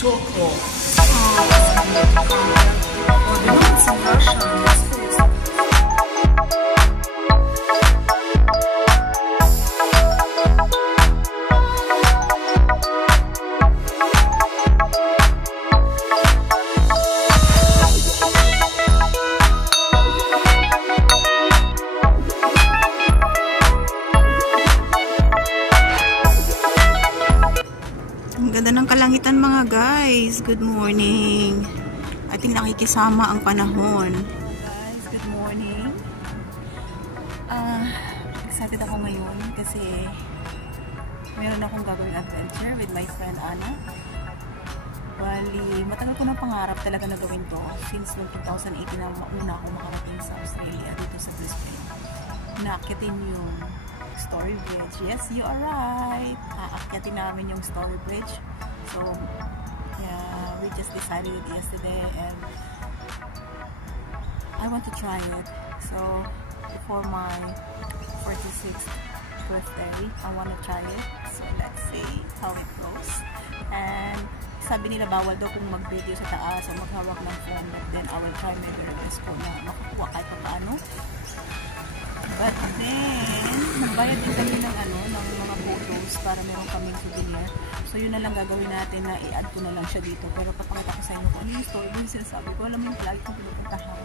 Tokyo. Ganda ng kalangitan mga guys. Good morning. Ating nakikisama ang panahon. Guys, good morning. Excited ako ngayon kasi meron akong gagawing adventure with my friend Anna. Bali, matagal ko ng pangarap talaga na gawin to since noong 2018 na mauna akong makarating sa Australia dito sa Brisbane. Naakyatin yung Story Bridge. Yes, you are right. Aakyatin namin yung Story Bridge. So, yeah, we just decided it yesterday and I want to try it. So, before my 46th birthday, I want to try it. So, let's see how it goes. And, sabi nila bawal daw kung mag-video sa taas o maghawak ng phone, but then I will try my very best ko na makakuha kahit pa paano. But then, nagbayad din kami ng mga photos para meron kaming souvenir. So, yun na lang gagawin natin na i-add ko na lang siya dito. Pero papakita ko sa inyo kung ano yung story yung sinasabi ko. Alam mo yung lagi kong pinupuntahan.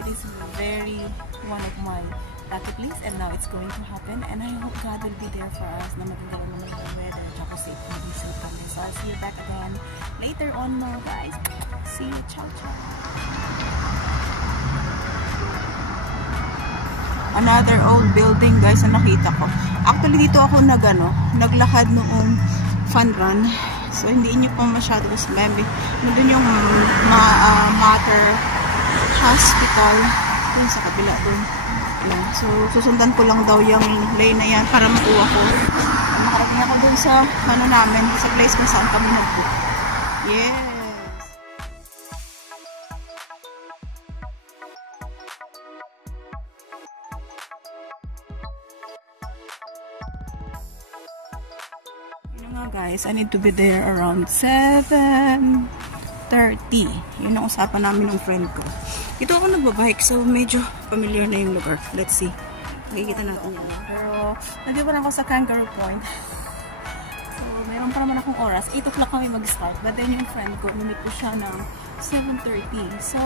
It is very one of my bucket list and now it's going to happen. And I hope God will be there for us na magagawa naman ng weather. Tsaka safe na busy kami. So, I'll see you back again later on now, guys. See you. Ciao, ciao. Another old building guys na nakita ko. Actually dito ako naglakad noong fun run. So hindi niyo pa masyado kasi maybe nandun yung Mater Hospital dun sa kabila dun. So susundan ko lang daw yung lane na yan para makuha ko. Makarating ako dun sa namin, sa place kung saan kami nag-book. Yeah. Guys, I need to be there around 7:30. Yun ang usapan namin ng friend ko. Ito ako nagbabike, so medyo familiar na yung lugar. Let's see. Makikita natin yan. Pero, nag-iwan ako sa Kangaroo Point. So, meron pa naman akong oras. 8 o'clock kami mag-start. But then yung friend ko, minit ko siya ng 7:30. So,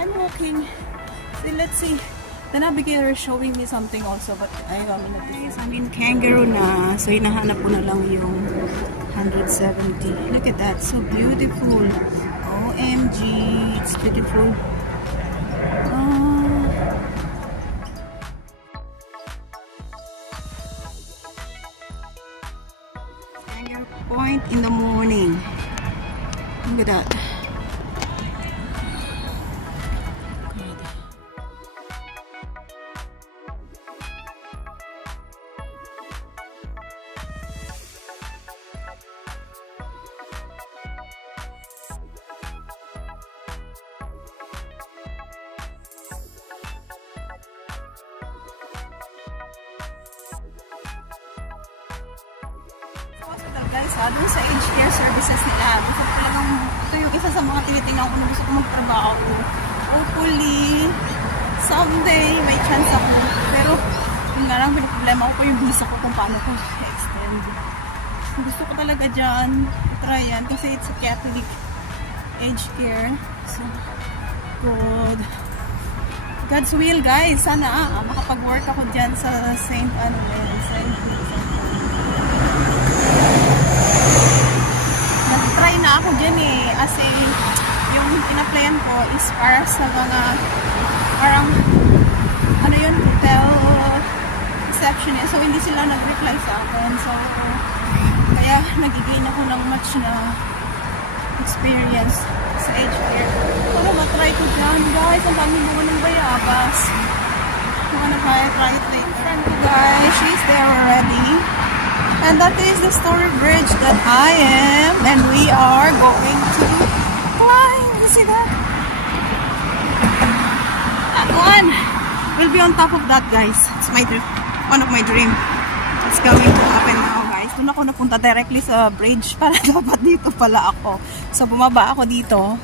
I'm walking. So, let's see. The navigator is showing me something also, but I mean Kangaroo na. So, hinahanap ko na lang yung 170. Look at that. So beautiful. OMG. It's beautiful. Kangaroo Point in the morning. Look at that. Guys, doon sa aged care services nila, gusto ko talagang, ito yung isa sa mga tinitingnan ko na gusto ko magtrabaho. Hopefully, someday, may chance ako. Pero, yung nga lang, problema ko yung visa ko kung paano ko extend. Gusto ko talaga dyan, try yan, kasi it's a Catholic aged care. So, good. God's will, guys. Sana, makapag-work ako dyan sa St. Nag-try na ako dyan kasi yung in-applyan ko is para sa mga parang hotel receptionist. So hindi sila nag-reply sa akin. So kaya nag-gain ako ng much na experience sa aged care. Pero matry ko dyan guys. Ang dami mo ng bayabas. Try it later. Friend ko guys, she's there already. And that is the Story Bridge that I am, and we are going to climb. You see that? That one will be on top of that, guys. It's one of my dreams. It's going to happen now, guys. doon ako napunta directly sa bridge para dapat dito pala ako. So, bumaba ako dito.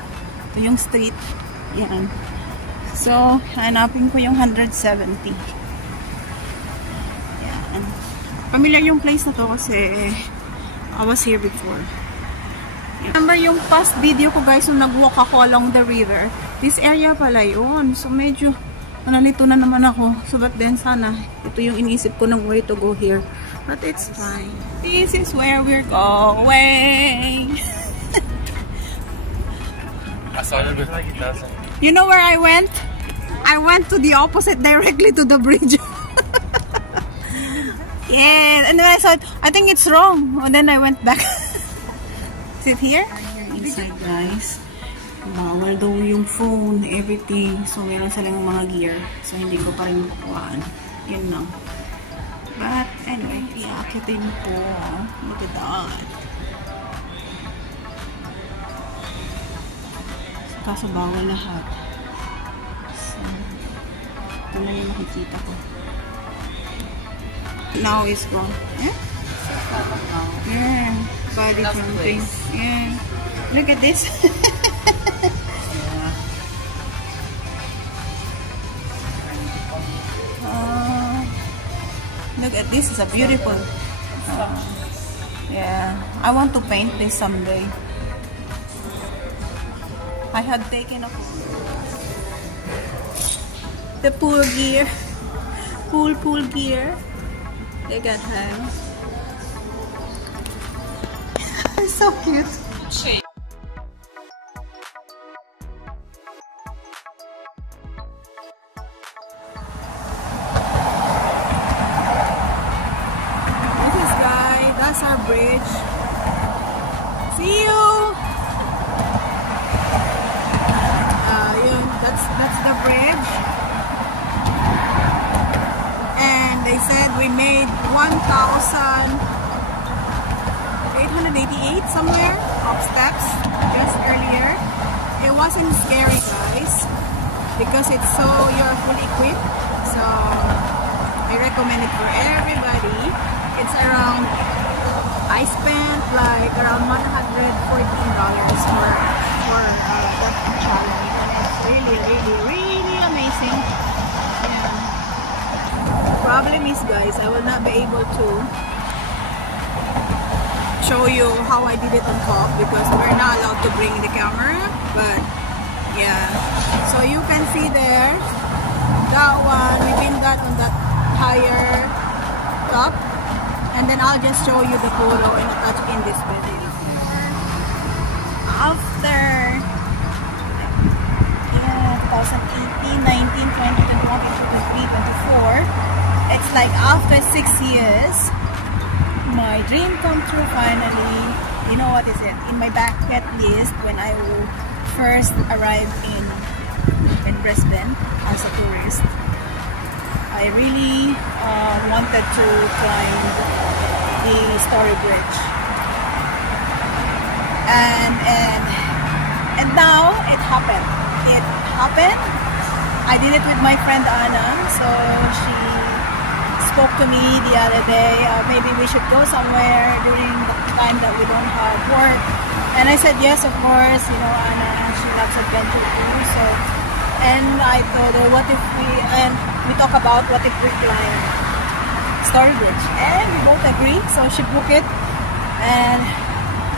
Ito yung street. Yan. So, hanapin ko yung 170. Yan. Familiar yung place na to kasi I was here before. Remember yung past video ko guys, nung nag-walk ako along the river. This area pala yun. So medyo nalito na naman ako. So but then sana, ito yung inisip ko ng way to go here. But it's fine. This is where we're going. I started with like 1,000. You know where I went? I went to the opposite directly to the bridge. Yeah, and then I thought, I think it's wrong. And then I went back. Is it here? Inside guys. Bawal daw yung phone, everything. So meron silang mga gear. So hindi ko pa rin makuhaan. Yun lang. But anyway, iakitin po. Look at that. So, kaso bawal lahat. So, ito na yung makikita ko. Now it's gone. Yeah? Yeah. Body jumping. Yeah. Look at this. Look at this. It's a beautiful. Yeah. I want to paint this someday. I had taken a the pool gear. Pool gear. Look at her. It's so cute. Shit. This is guys, that's our bridge. See you. That's the bridge. And they said we made 1,888 somewhere of steps just earlier. It wasn't scary guys because it's so you're fully equipped. So I recommend it for everybody. It's around, I spent like around $114 for that challenge, and it's really amazing. Yeah. The problem is guys, I will not be able to show you how I did it on top because we're not allowed to bring the camera, but yeah, so you can see there that one, we did that on that higher top, and then I'll just show you the photo and attach in this video. After 2018, 19, 20, 21, 22, 23, 24, it's like after 6 years my dream come true finally. You know what is it? In my bucket list when I first arrived in Brisbane as a tourist, I really wanted to climb the Story Bridge, and now it happened. I did it with my friend Anna, so she spoke to me the other day, maybe we should go somewhere during the time that we don't have work, and I said yes, of course. You know, Anna, she loves adventure too, so, and I told her what if we talk about what if we climb Story Bridge, and we both agree, so she booked it and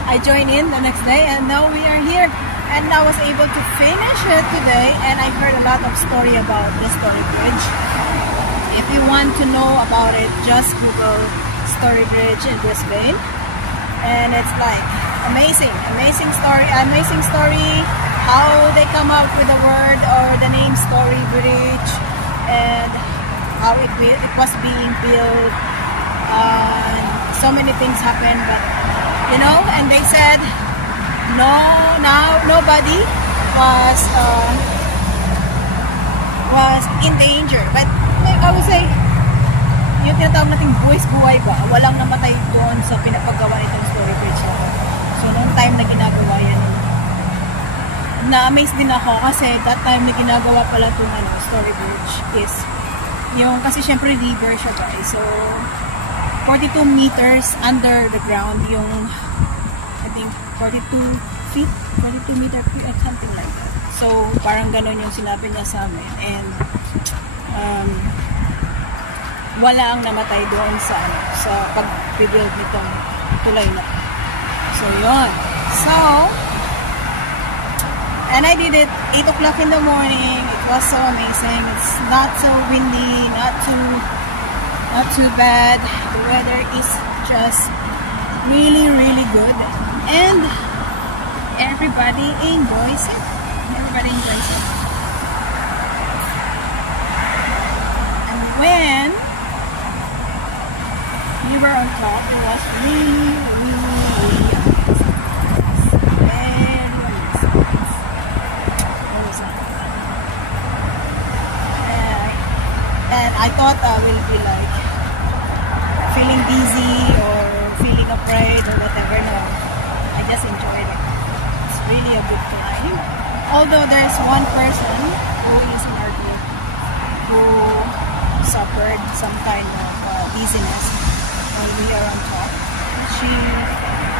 I joined in the next day, and now we are here, and I was able to finish it today, and I heard a lot of story about the Story Bridge. If you want to know about it, just Google Story Bridge in Brisbane, and it's like amazing story, how they come up with the word or the name Story Bridge, and how it was being built. So many things happened, but you know, and they said nobody was in danger, but I would say yung tinatawag nating buhay ba, walang namatay doon sa pinapagawa itong Story Bridge na. So noong time na ginagawa yan, na-amaze din ako kasi that time na ginagawa pala itong Story Bridge is yung, kasi syempre river siya guys, so 42 meters under the ground yung, I think 42 feet, 22 meter feet or something like that. So parang ganon yung sinabi niya sa amin, and wala ang namatay doon sa pag-build nitong tulay na. So yun. So and I did it 8 o'clock in the morning. It was so amazing. It's not so windy, not too bad. The weather is just really, really good. And everybody enjoys it. Everybody enjoys it. And when we were on top, it was really, really, really amazing. And I thought I will be like feeling dizzy or feeling afraid or whatever. No, I just enjoyed it. It's really a good climb. Although there's one person who is in our group who suffered some kind of dizziness while we are on top. She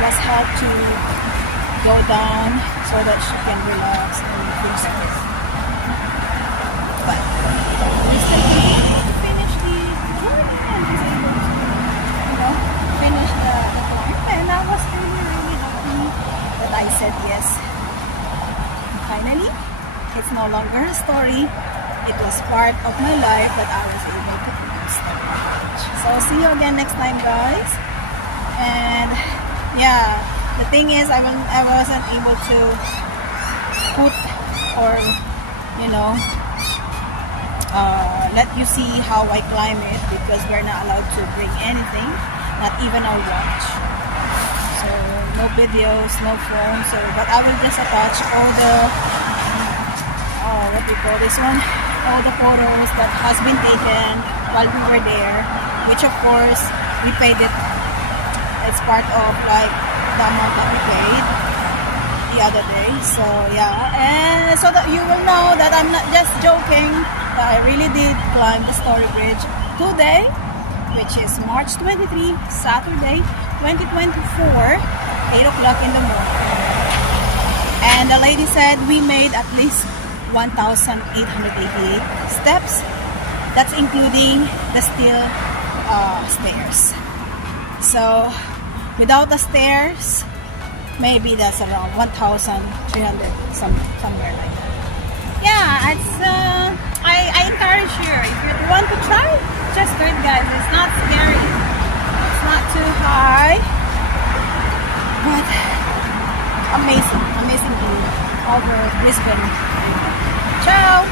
was helped to go down so that she can relax and feel safe. But we still continue to finish the tour and was able to, finish the climb. And I was really, really happy that I said yes. And finally, it's no longer a story. It was part of my life that I was able to finish. So see you again next time, guys. And yeah, the thing is, I wasn't able to put or let you see how I climb it because we're not allowed to bring anything, not even our watch. So no videos, no phone. So but I will just attach all the what do you call this one? All the photos that has been taken while we were there, which of course we paid it. It's part of like the amount that we paid the other day. So yeah, and so that you will know that I'm not just joking. I really did climb the Story Bridge today, which is March 23, Saturday, 2024, 8 o'clock in the morning. And the lady said we made at least 1,888 steps. That's including the steel stairs. So without the stairs, maybe that's around 1,300 somewhere like that. Yeah, it's I encourage you, if you want to try, just do it, guys. It's not scary, it's not too high, but amazing view over Brisbane. Ciao.